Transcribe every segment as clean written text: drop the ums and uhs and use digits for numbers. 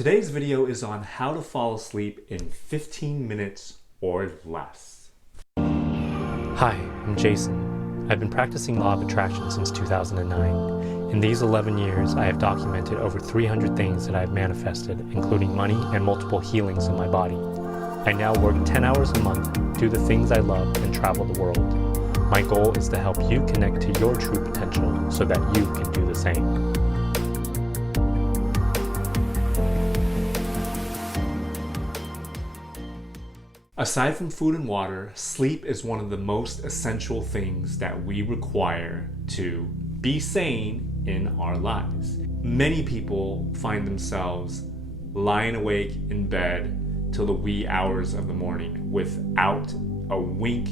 Today's video is on how to fall asleep in 15 minutes or less. Hi, I'm Jason. I've been practicing law of attraction since 2009. In these 11 years, I have documented over 300 things that I have manifested, including money and multiple healings in my body. I now work 10 hours a month, do the things I love, and travel the world. My goal is to help you connect to your true potential so that you can do the same. Aside from food and water, sleep is one of the most essential things that we require to be sane in our lives. Many people find themselves lying awake in bed till the wee hours of the morning without a wink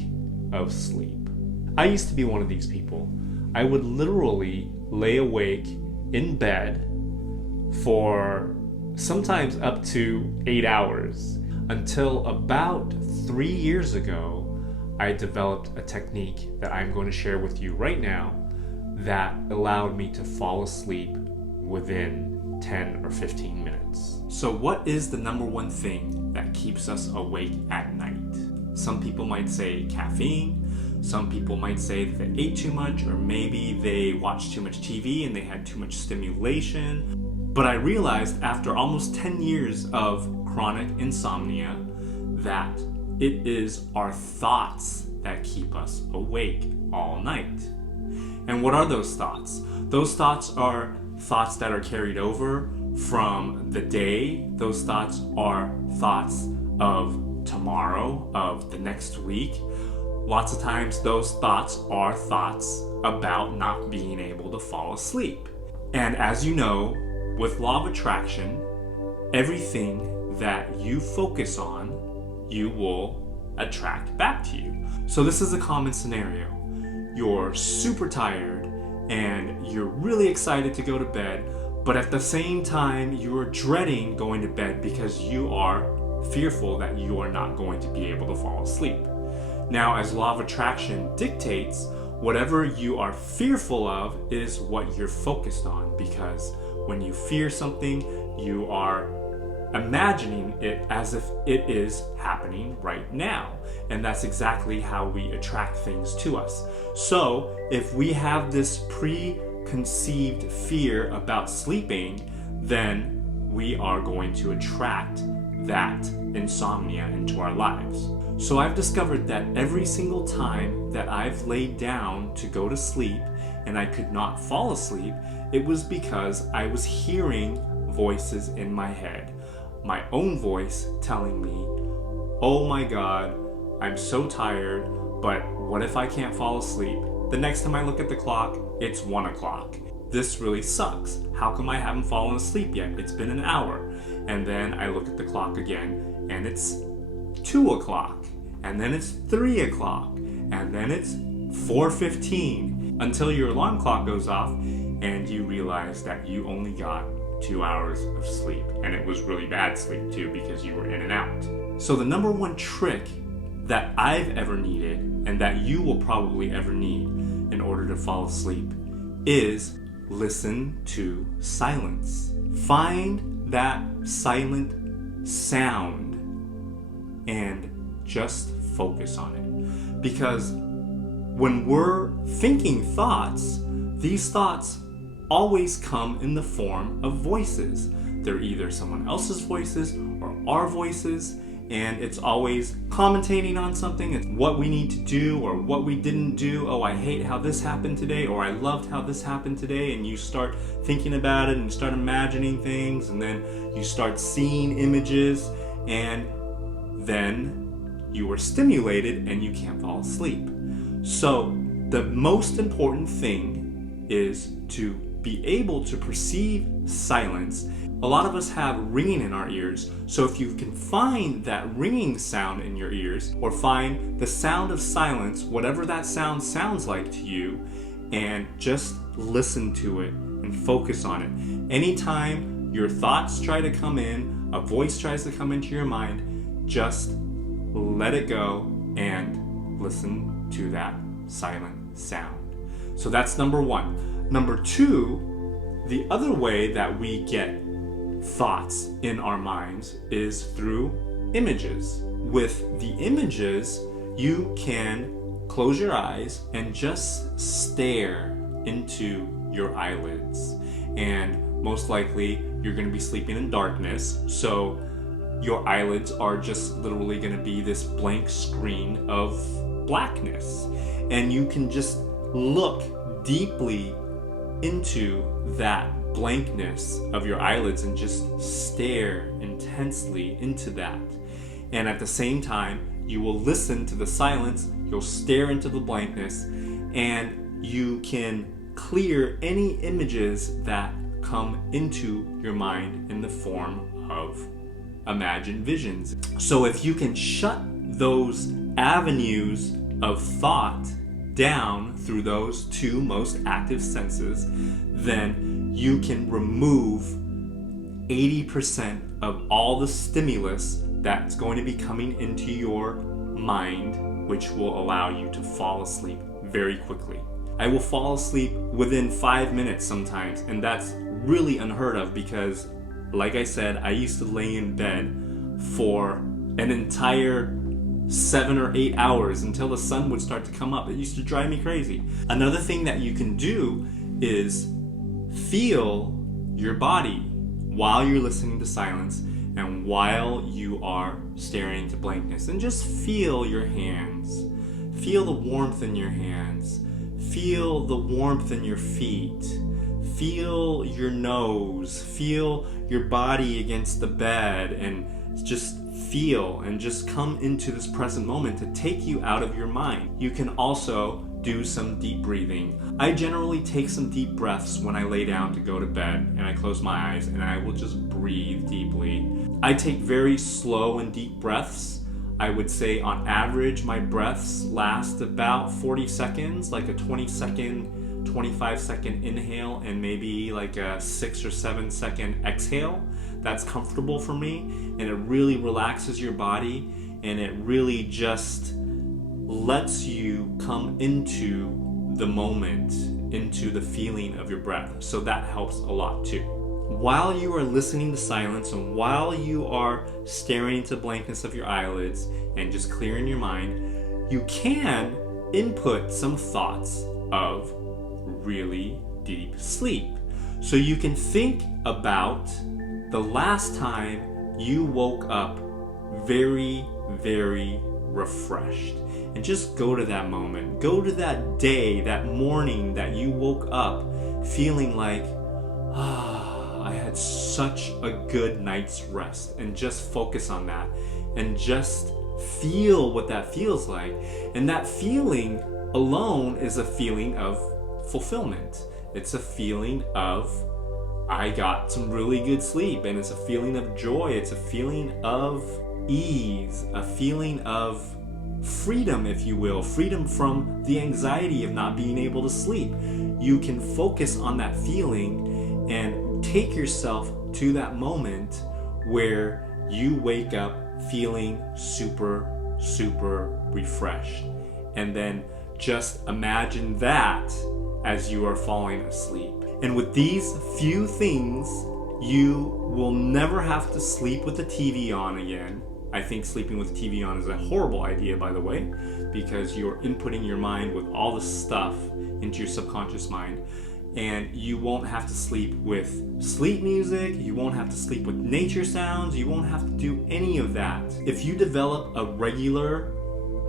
of sleep. I used to be one of these people. I would literally lay awake in bed for sometimes up to 8 hours. Until about 3 years ago, I developed a technique that I'm going to share with you right now that allowed me to fall asleep within 10 or 15 minutes. So what is the number one thing that keeps us awake at night? Some people might say caffeine. Some people might say that they ate too much, or maybe they watched too much TV and they had too much stimulation. But I realized after almost 10 years of chronic insomnia that it is our thoughts that keep us awake all night. And what are those thoughts? Those thoughts are thoughts that are carried over from the day. Those thoughts are thoughts of tomorrow, of the next week. Lots of times those thoughts are thoughts about not being able to fall asleep. And as you know, with law of attraction, everything that you focus on, you will attract back to you. So this is a common scenario. You're super tired and you're really excited to go to bed, but at the same time, you're dreading going to bed because you are fearful that you are not going to be able to fall asleep. Now, as law of attraction dictates, whatever you are fearful of is what you're focused on, because when you fear something, you are imagining it as if it is happening right now. And that's exactly how we attract things to us. So if we have this preconceived fear about sleeping, then we are going to attract that insomnia into our lives. So I've discovered that every single time that I've laid down to go to sleep and I could not fall asleep, it was because I was hearing voices in my head. My own voice telling me, oh my God, I'm so tired, but what if I can't fall asleep? The next time I look at the clock, it's 1 o'clock. This really sucks. How come I haven't fallen asleep yet? It's been an hour. And then I look at the clock again, and it's 2 o'clock. And then it's 3 o'clock. And then it's 4:15, until your alarm clock goes off and you realize that you only got 2 hours of sleep, and it was really bad sleep too because you were in and out. So the number one trick that I've ever needed, and that you will probably ever need in order to fall asleep, is listen to silence. Find that silent sound and just focus on it. Because when we're thinking thoughts, these thoughts always come in the form of voices. They're either someone else's voices or our voices, and it's always commentating on something. It's what we need to do or what we didn't do. Oh, I hate how this happened today, or I loved how this happened today. And you start thinking about it and start imagining things, and then you start seeing images, and then you are stimulated and you can't fall asleep. So the most important thing is to be able to perceive silence. A lot of us have ringing in our ears, so if you can find that ringing sound in your ears, or find the sound of silence, whatever that sound sounds like to you, and just listen to it and focus on it. Anytime your thoughts try to come in, a voice tries to come into your mind, just let it go and listen to that silent sound. So that's number one. Number two, the other way that we get thoughts in our minds is through images. With the images, you can close your eyes and just stare into your eyelids. And most likely, you're going to be sleeping in darkness, so your eyelids are just literally going to be this blank screen of blackness. And you can just look deeply into that blankness of your eyelids and just stare intensely into that. And at the same time, you will listen to the silence, you'll stare into the blankness, and you can clear any images that come into your mind in the form of imagined visions. So if you can shut those avenues of thought down through those two most active senses, then you can remove 80% of all the stimulus that's going to be coming into your mind, which will allow you to fall asleep very quickly. I will fall asleep within 5 minutes sometimes, and that's really unheard of because, like I said, I used to lay in bed for an entire 7 or 8 hours until the sun would start to come up. It used to drive me crazy. Another thing that you can do is feel your body while you're listening to silence and while you are staring into blankness. And just feel your hands. Feel the warmth in your hands. Feel the warmth in your feet. Feel your nose. Feel your body against the bed, and just feel and just come into this present moment to take you out of your mind. You can also do some deep breathing. I generally take some deep breaths when I lay down to go to bed, and I close my eyes and I will just breathe deeply. I take very slow and deep breaths. I would say on average my breaths last about 40 seconds, like a 20-second, 25-second inhale and maybe like a 6 or 7 second exhale. That's comfortable for me, and it really relaxes your body, and it really just lets you come into the moment, into the feeling of your breath. So that helps a lot too. While you are listening to silence and while you are staring into the blankness of your eyelids and just clearing your mind, you can input some thoughts of really deep sleep. So you can think about the last time you woke up very, very refreshed. And just go to that moment. Go to that day, that morning that you woke up feeling like, I had such a good night's rest. And just focus on that. And just feel what that feels like. And that feeling alone is a feeling of fulfillment. It's a feeling of, I got some really good sleep, and it's a feeling of joy. It's a feeling of ease, a feeling of freedom, if you will, freedom from the anxiety of not being able to sleep. You can focus on that feeling and take yourself to that moment where you wake up feeling super, super refreshed. And then just imagine that as you are falling asleep. And with these few things, you will never have to sleep with the TV on again. I think sleeping with the TV on is a horrible idea, by the way, because you're inputting your mind with all the stuff into your subconscious mind. And you won't have to sleep with sleep music, you won't have to sleep with nature sounds, you won't have to do any of that. If you develop a regular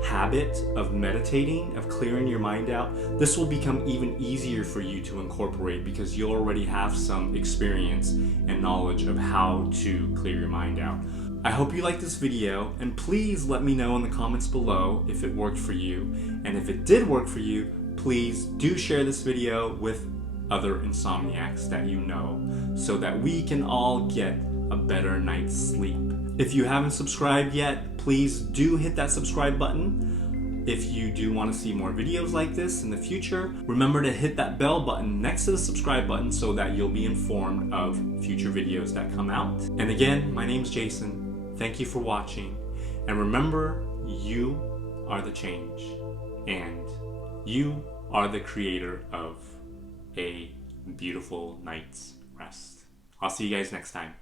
habit of meditating, of clearing your mind out, this will become even easier for you to incorporate because you'll already have some experience and knowledge of how to clear your mind out. I hope you liked this video, and please let me know in the comments below if it worked for you. And if it did work for you, please do share this video with other insomniacs that you know so that we can all get a better night's sleep. If you haven't subscribed yet, please do hit that subscribe button. If you do want to see more videos like this in the future, remember to hit that bell button next to the subscribe button so that you'll be informed of future videos that come out. And again, my name's Jason. Thank you for watching. And remember, you are the change. And you are the creator of a beautiful night's rest. I'll see you guys next time.